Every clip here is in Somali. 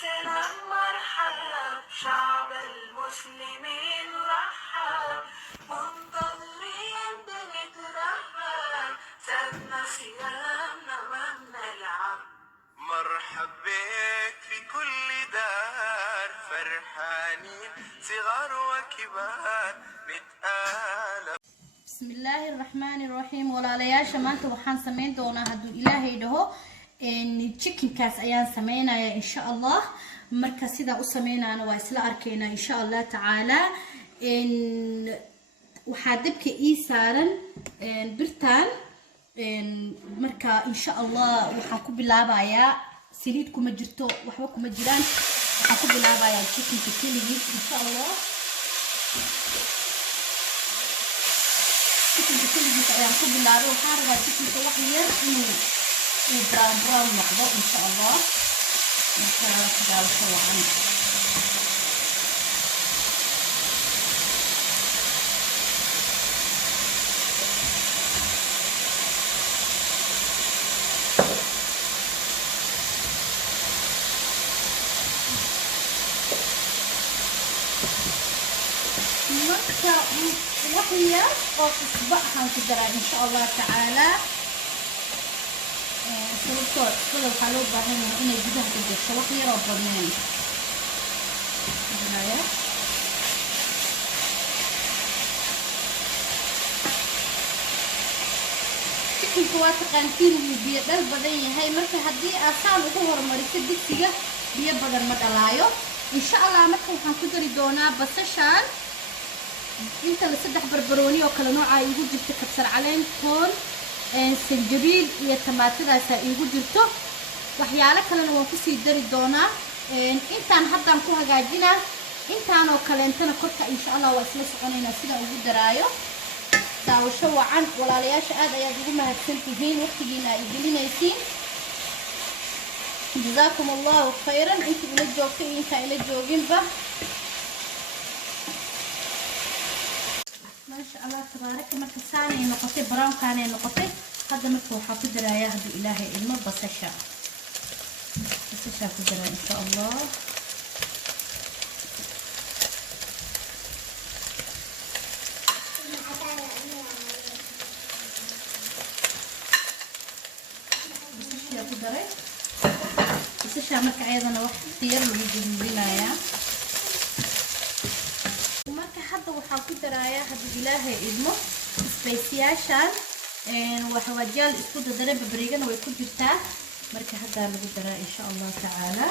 سنة مرحبا شعب المسلمين رحب منتظرين بنترحب سابنا صيامنا ما بنلعب مرحب بك في كل دار فرحانين صغار وكبار نتآلف. بسم الله الرحمن الرحيم ولا لياشا ما أنت وحان سمين دونا هدو إلهي دهو إن chicken كاس أيان سمينا إن شاء الله مركز سيدا أسمينا أنا وإسلا أركينا إن شاء الله تعالى إن وحادبك إيسارا إن برتان إن مركا إن شاء الله وحاكو باللابايا سليدكم مجرتو وحوكم مجران وحاكو باللابايا chicken كتيلي إن شاء الله ayaan ku bilaabay waxaan rabaa chicken-ka wax yar inuu brown noqdo insha Allah marka la daawasho wacan marka وحيا وإصبعها كدرا إن شاء الله تعالى سلطات كل الحلوب بعدين إنه جدها تدش وحيا ربنا هنايا chicken كواتق أنتين بيدل بدين هاي مركز هدي أسان وهو مريض دكتيجا بيبدر مدلايو إن شاء الله مركز هنقدر دونا بس عشان انت لسدح بربروني وكلا نوعا يقول جبت كبسر علين كون سنجبيل iyo tamaatadaas ay igu jirto waxyaalo kale oo ku sii dari doona intaan haddan ku hagaajina intaan oo kale intana korka insha Allah waa isla soconeena sida ugu daraayo daawasho wacan walaalayaasha aad ayaad ugu mahadsantihiin waqtigiina ay gelinaysiin جزاكم الله خيرا انت ila joogtay inta ila jooginba ما شاء الله تبارك ما كساني نقطة براون كاني نقطة هذا مفتوحة قدرة يا هذا إلهي الماء بسشة قدرة إن شاء الله بسشة قدرة بسشة مركع أيضا وقت كثير ويجي لنا يا hadda waxaa ku daraaya hadda ilaahay idmo spicy-yaashan waxawaajiyaal isku dadare babarigana way ku jirtaa marka hadda lagu daraa insha Allah tacaala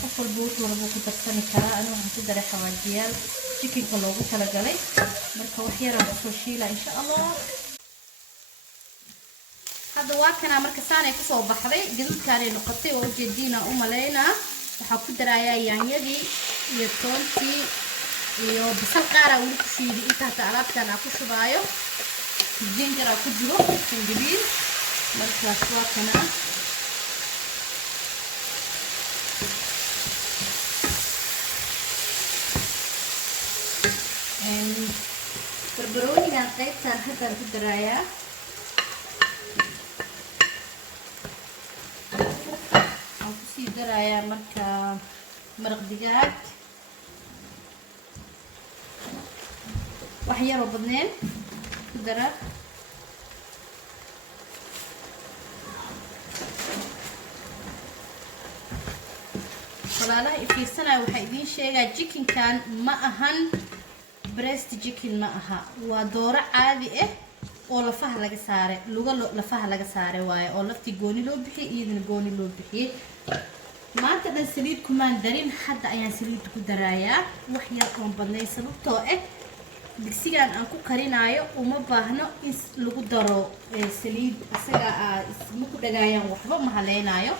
qof walba wuxuu ku darsani karaa aniga waxaan ku daray xawaajiyaal chicken-ka loogu talagalay marka wax yar aan soo shiila insha Allah hadda waa kana marka saanay ku soo baxday gaduudkaan ay noqotay oo jeediina u maleynaa waxaa ku darayaa yaanyadii iyo toontii iyo basal qaar aan ku shiiday intaas alaabtan aan ku shubaayo ginger aan ku jiro sanjabiil markaas waa kana barbaroonigan qaybtaan hadda ku darayaa daraaya marka maraq digaag wax yar oo badneen ku dara walaalaha ifiirsanaya waxaa idiin sheegaa chicken-kan ma ahan breast chicken ma aha waa dooro caadi ah oo lafaha laga saaray luga lafaha laga saaray waaye oo laftii gooni loo bixiyay iyadana gooni loo bixiyay maanta dhan saliid kumaan darin hadda ayaan saliid ku darayaa wax yar oo badnay sababtoo ah digsigan aan ku karinayo uma baahno in lagu daro saliid isaga ma ku dhagaayaan waxba ma haleynayo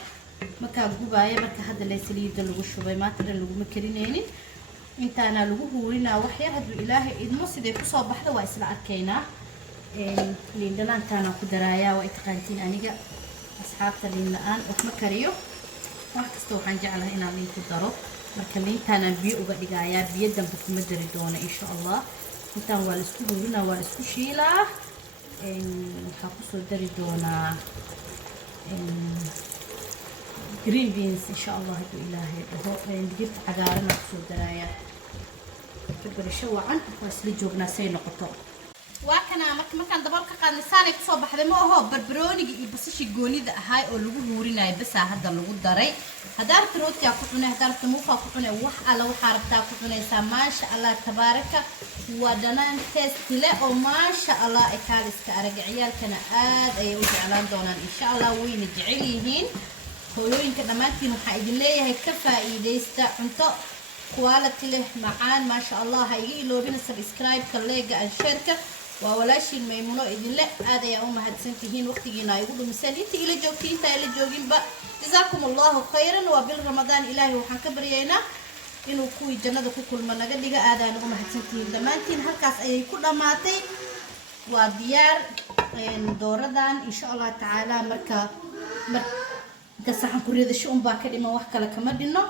marka gubaayo marka hadda la saliida lagu shubay maanta dhan lagu ma karineynin intaana lagu huurinaa wax yar haduu ilaahay idmo sidee ku soo baxdo waa isla arkaynaa liin dhanaantaana ku darayaa waa taqaantiin aniga asxaabta liin la'aan wax ma kariyo wax kasta waxaan jeclahay inaan liin ku daro marka liintaana biyo uga dhigayaa biyo dambe kuma dari doono insha Allah intaan waa la isku huurinaa waa la isku shiilaa waxaa ku soo dari doonaa green beans إن شاء الله هدو إلهي هو جبت عقارنا بسود درايا كبر شوعا واسلي جوبنا سي نقطة وكنا مكان دبرك قان لساني كسو بحدا ما هو بربروني بسشي جوني ده هاي أو لغو هورينا بس هذا لغو داري هدارت روتي أكوحنا هدارت موفا أكوحنا وح على وحاربتا أكوحنا ما شاء الله تبارك ودنان تيست لا وما شاء الله إكاليس كأرجع عيال كنا أي وجعلان دونا إن شاء الله وين جعليهن هولوين كنا ما تينو حايدين ليه هي كفايدة أنت كواليتي له معان ما شاء الله هيجي لو بينا سبسكرايب كليجا الشركة وولاشي الميمونة إذن لا هذا يا أم هتسنتهين وقتنا يقولوا مثال أنت إلى جوكين تا إلى جوكين بقى جزاكم الله خيرا وبالرمضان إلهي وحكبرينا إنه كوي جنة كل ما نقدر هذا أنا أم هتسنتهين دمانتين هالكاس أي كل ماتي وديار دوردان إن شاء الله تعالى مركا كسحن كوريدا شو أم باكر إما وحكا لك مدينة